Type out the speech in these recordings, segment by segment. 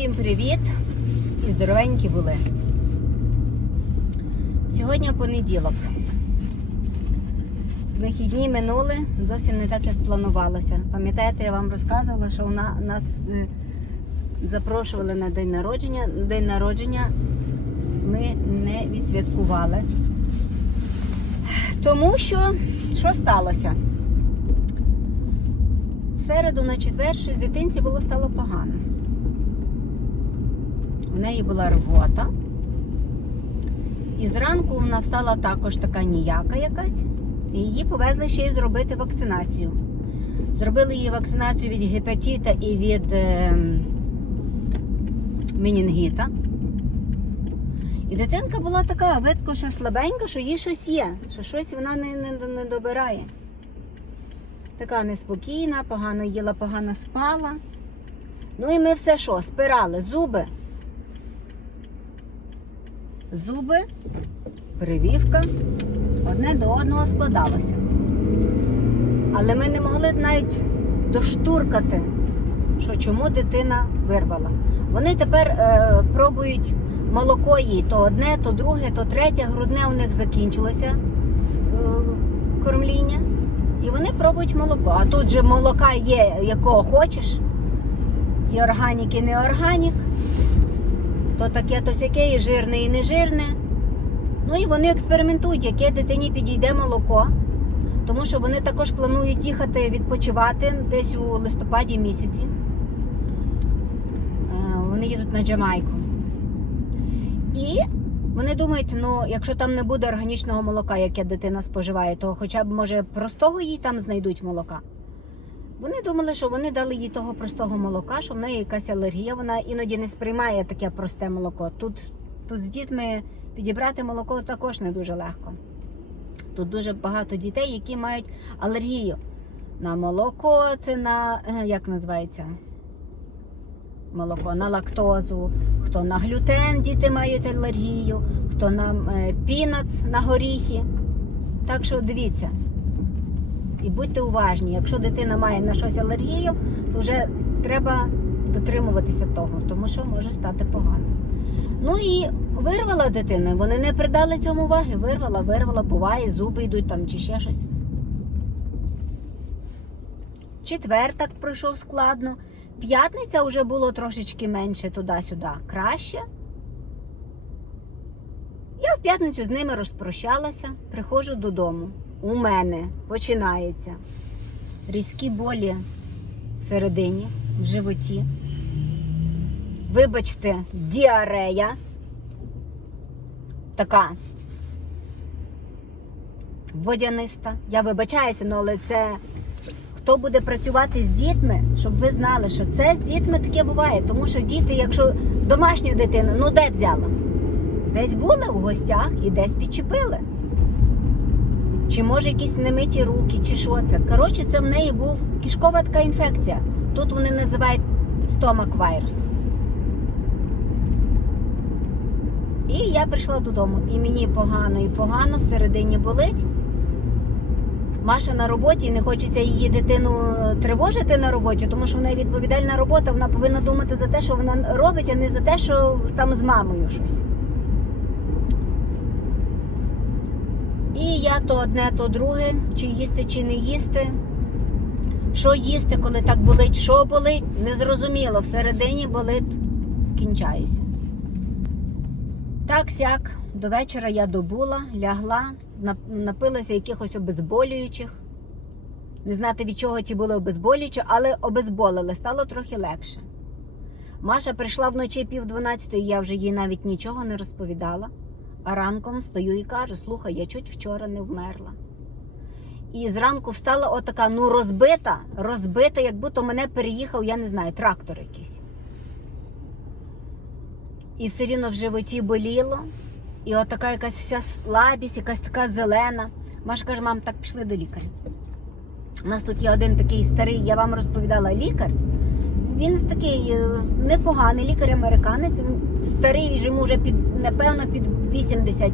Всім привіт і здоровенькі були. Сьогодні понеділок. Вихідні минули зовсім не так, як планувалося. Пам'ятаєте, я вам розказувала, що вона нас е, запрошували на день народження. День народження ми не відсвяткували. Тому що що сталося? В середу на четвер щось дитинці було стало погано. У неї була рвота. І зранку вона встала також така ніяка якась. І її повезли ще й зробити вакцинацію. Зробили їй вакцинацію від гепатита і від е, менінгіта. І дитинка була така, видко, що слабенька, що їй щось є, що щось вона не, не, не добирає. Така неспокійна, погано їла, погано спала. Ну і ми все що? Спирали зуби. Зуби, привівка, одне до одного складалося. Але ми не могли навіть доштуркати, що чому дитина вирвала. Вони тепер е, пробують молоко їй то одне, то друге, то третє, грудне у них закінчилося е, кормління. І вони пробують молоко. А тут же молока є, якого хочеш. І органік, і не органік. То таке, то сяке, і жирне, і не жирне. Ну і вони експериментують, яке дитині підійде молоко. Тому що вони також планують їхати відпочивати десь у листопаді місяці. Е, Вони їдуть на Джамайку. І вони думають, ну якщо там не буде органічного молока, яке дитина споживає, то хоча б може простого їй там знайдуть молока. Вони думали, що вони дали їй того простого молока, що в неї якась алергія. Вона іноді не сприймає таке просте молоко. Тут, тут з дітьми підібрати молоко також не дуже легко. Тут дуже багато дітей, які мають алергію на молоко, це на е, як називається? Молоко на лактозу, хто на глютен, діти мають алергію, хто на е, пінац, на горіхи. Так що дивіться. І будьте уважні, якщо дитина має на щось алергію, то вже треба дотримуватися того, тому що може стати погано. Ну і вирвала дитина, вони не придали цьому уваги, вирвала, вирвала, буває, зуби йдуть там чи ще щось. Четвер так пройшов складно. П'ятниця вже було трошечки менше туди-сюди, краще. Я в п'ятницю з ними розпрощалася, приходжу додому. У мене починається різкі болі всередині, в животі. Вибачте, діарея. Така водяниста. Я вибачаюся, ну, але це хто буде працювати з дітьми, щоб ви знали, що це з дітьми таке буває. Тому що діти, якщо домашню дитину, ну де взяла? Десь були у гостях і десь підчепили. Чи може якісь немиті руки, чи що це. Коротше, це в неї був кишкова така інфекція. Тут вони називають стомак вірус. І я прийшла додому. І мені погано і погано всередині болить. Маша на роботі і не хочеться її дитину тривожити на роботі, тому що в неї відповідальна робота, вона повинна думати за те, що вона робить, а не за те, що там з мамою щось. Я то одне, то друге, чи їсти, чи не їсти. Що їсти, коли так болить, що болить, незрозуміло. Всередині болить, кінчаюся. Так сяк, до вечора я добула, лягла, напилася якихось обезболюючих. Не знати від чого ті були обезболюючі, але обезболили, стало трохи легше. Маша прийшла вночі пів дванадцятої, я вже їй навіть нічого не розповідала. А ранком стою і кажу: слухай, я чуть вчора не вмерла. І зранку встала отака, ну розбита, розбита, як будто мене переїхав, я не знаю, трактор якийсь. І все рівно в животі боліло. І отака якась вся слабість, якась така зелена. Маша каже, мам, так пішли до лікаря. У нас тут є один такий старий, я вам розповідала, лікар. Він такий е, непоганий лікар-американець, він старий, йому вже під, напевно, під 80.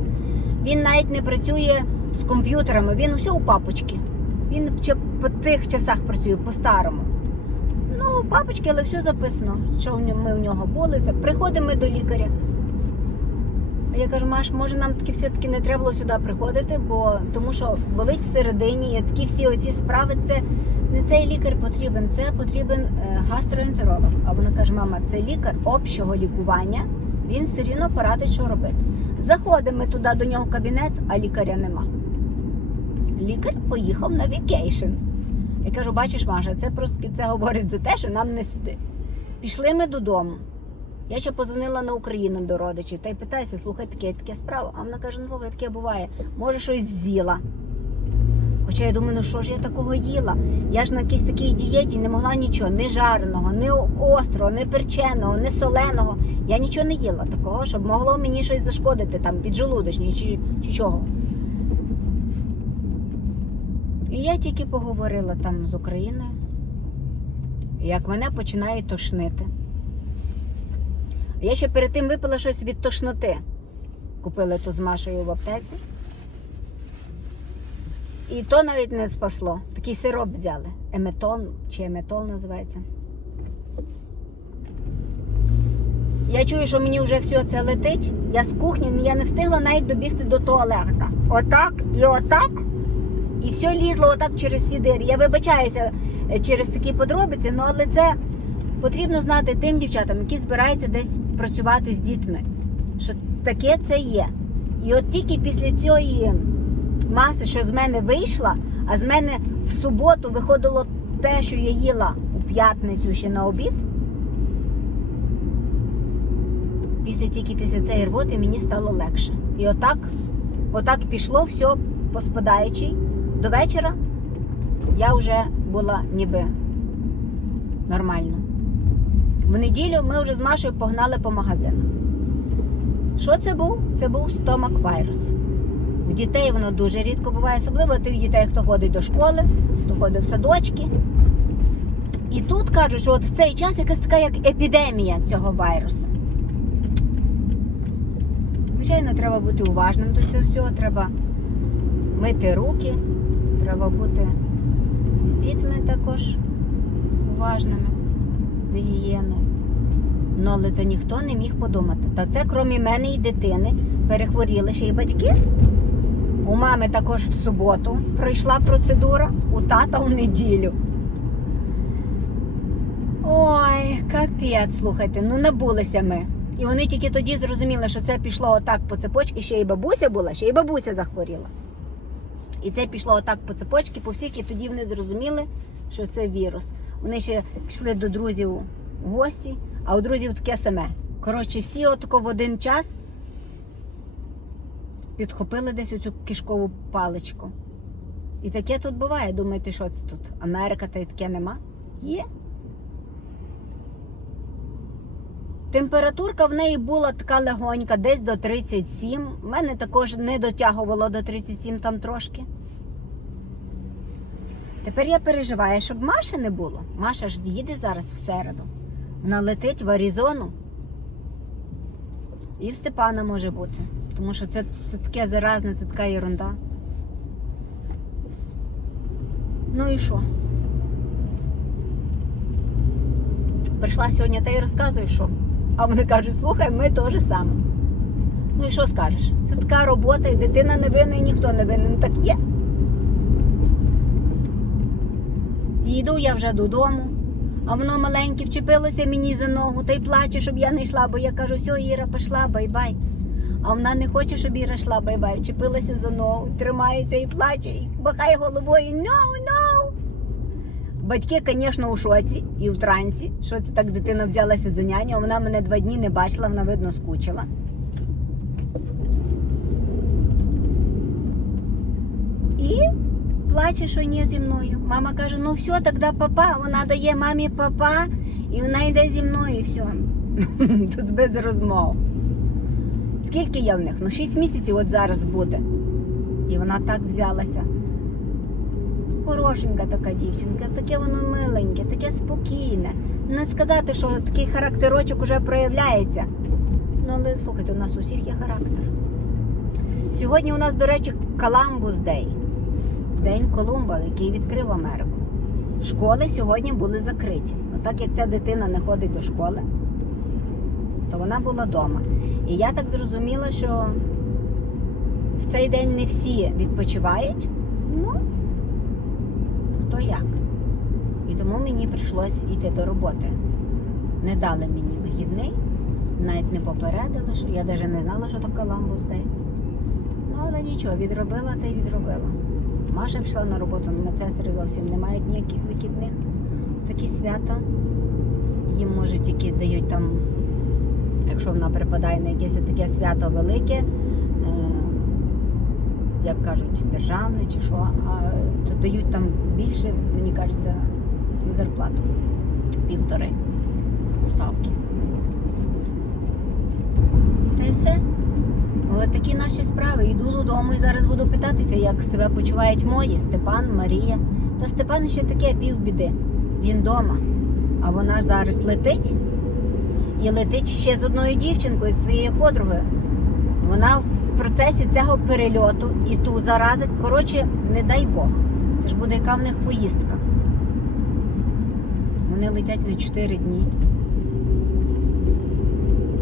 Він навіть не працює з комп'ютерами, він усе у папочки. Він ще по тих часах працює по-старому. Ну, папочки, але все записано. Що ми в нього були. Приходимо до лікаря. Я кажу, Маш, може нам таки все-таки не треба було сюди приходити, бо тому що болить всередині, і такі всі оці справи, це не цей лікар потрібен, це потрібен е, гастроентеролог. А вона каже, мама, це лікар общого лікування, він все рівно порадить, що робити. Заходимо туди до нього в кабінет, а лікаря нема. Лікар поїхав на вікейшн. Я кажу, бачиш, Маша, це просто це говорить за те, що нам не сюди. Пішли ми додому. Я ще позвонила на Україну до родичів та й питаюся, слухай, таке, таке справа. А вона каже, ну слухай, таке буває. Може, щось з'їла. Хоча я думаю, ну що ж я такого їла? Я ж на якійсь такій дієті не могла нічого, ні жареного, ні острого, ні перченого, ні соленого. Я нічого не їла такого, щоб могло мені щось зашкодити, там піджелудочні чи, чи чого. І я тільки поговорила там з Україною, як мене починає тошнити. Я ще перед тим випила щось від тошноти. Купили тут з Машею в аптеці. І то навіть не спасло. Такий сироп взяли. Еметон чи еметол називається. Я чую, що мені вже все це летить. Я з кухні, я не встигла навіть добігти до туалета. Отак і отак. І все лізло отак через всі дири. Я вибачаюся е, через такі подробиці, ну але це потрібно знати тим дівчатам, які збираються десь працювати з дітьми. Що таке це є. І от тільки після цієї маси, що з мене вийшла, а з мене в суботу виходило те, що я їла у п'ятницю ще на обід. Після тільки після цієї рвоти мені стало легше. І отак, отак пішло все по спадаючій. До вечора я вже була ніби нормально. В неділю ми вже з Машою погнали по магазинах. Що це був? Це був стомак вірус. У дітей воно дуже рідко буває, особливо тих дітей, хто ходить до школи, хто ходить в садочки. І тут кажуть, що от в цей час якась така як епідемія цього вірусу. Звичайно, треба бути уважним до цього всього, треба мити руки, треба бути з дітьми також уважними за гігієною. Ну, але це ніхто не міг подумати. Та це, крім мене і дитини, перехворіли ще й батьки. У мами також в суботу пройшла процедура, у тата в неділю. Ой, капець, слухайте, ну набулися ми. І вони тільки тоді зрозуміли, що це пішло отак по цепочці, ще й бабуся була, ще й бабуся захворіла. І це пішло отак по цепочці, по всіх, і тоді вони зрозуміли, що це вірус. Вони ще пішли до друзів в гості, а у друзів таке саме. Коротше, всі отако в один час підхопили десь оцю кишкову паличку. І таке тут буває. Думаєте, що це тут? Америка та й таке нема? Є. Температурка в неї була така легонька, десь до 37. У мене також не дотягувало до 37 там трошки. Тепер я переживаю, щоб Маші не було. Маша ж їде зараз в середу. Вона летить в Аризону. І в Степана може бути. Тому що це, це таке заразне, це така ерунда. Ну і що? Прийшла сьогодні та й розказую, що. А вони кажуть, слухай, ми теж саме. Ну і що скажеш? Це така робота, і дитина не винна, і ніхто не винен. Так є. Йду я вже додому, а воно маленьке вчепилося мені за ногу та й плаче, щоб я не йшла, бо я кажу, все, Іра пішла, бай-бай. А вона не хоче, щоб Іра йшла, бай-бай. Вчепилася за ногу, тримається і плаче, і махає головою. No, no! Батьки, звісно, у шоці і в трансі, що це так дитина взялася за няню. Вона мене два дні не бачила, вона видно скучила. І плаче, що ні зі мною. Мама каже: ну все, тоді папа. Вона дає мамі папа, і вона йде зі мною, і все. Тут без розмов. Скільки я в них? Ну, 6 місяців от зараз буде. І вона так взялася. Хорошенька така дівчинка, таке воно миленьке, таке спокійне. Не сказати, що такий характерочок уже проявляється. Ну, але слухайте, у нас у всіх є характер. Сьогодні у нас, до речі, Коламбус Дей. День Колумба, який відкрив Америку. школи сьогодні були закриті. Ну, так як ця дитина не ходить до школи, то вона була вдома. І я так зрозуміла, що в цей день не всі відпочивають. Ну, хто як. І тому мені прийшлось йти до роботи. Не дали мені вихідний, навіть не попередили, що я навіть не знала, що таке ламбус день. Ну, але нічого, відробила та й відробила. Маша пішла на роботу, медсестри зовсім не мають ніяких вихідних в такі свята. Їм може тільки дають там, якщо вона припадає на якесь таке свято велике, е, як кажуть, державне чи що, то дають там більше, мені кажеться, зарплату. Півтори ставки. Та й все. Ось такі наші справи. Йду додому і зараз буду питатися, як себе почувають мої Степан, Марія. Та Степан ще таке півбіди. Він вдома. А вона зараз летить. І летить ще з одною дівчинкою, з своєю подругою. Вона в процесі цього перельоту і ту заразить. Коротше, не дай Бог. Це ж буде яка в них поїздка. Вони летять на 4 дні.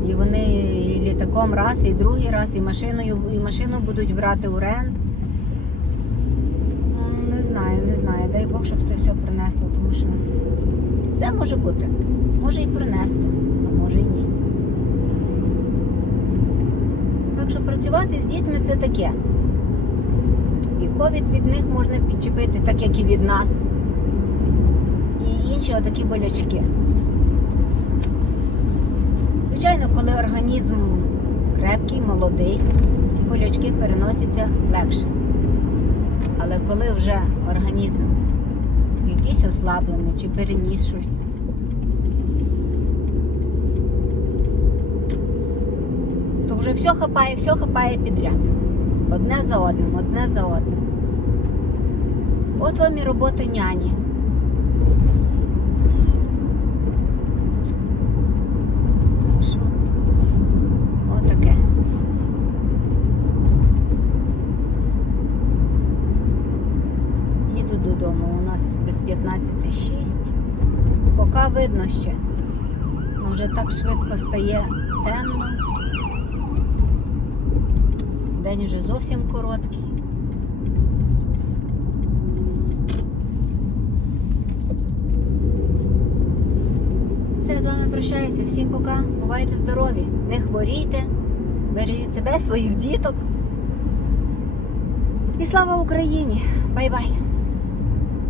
І вони і літаком раз, і другий раз, і машиною, і машину будуть брати в рент. Ну, Не знаю, не знаю. Дай Бог, щоб це все принесло, тому що все може бути. Може і принести, може і ні. Так що працювати з дітьми це таке. І ковід від них можна підчепити, так як і від нас. І інші отакі болячки. Звичайно, коли організм крепкий, молодий, ці болячки переносяться легше. Але коли вже організм якийсь ослаблений чи переніс щось, вже все хапає, все хапає підряд. Одне за одним, одне за одним. От вам і робота няні. Отаке. Їду додому. У нас без 15.06. Поки видно ще. Вже так швидко стає темно. День уже зовсім короткий. Все, з вами прощаюся. Всім пока. Бувайте здорові, не хворійте, бережіть себе, своїх діток. І слава Україні! Бай-бай!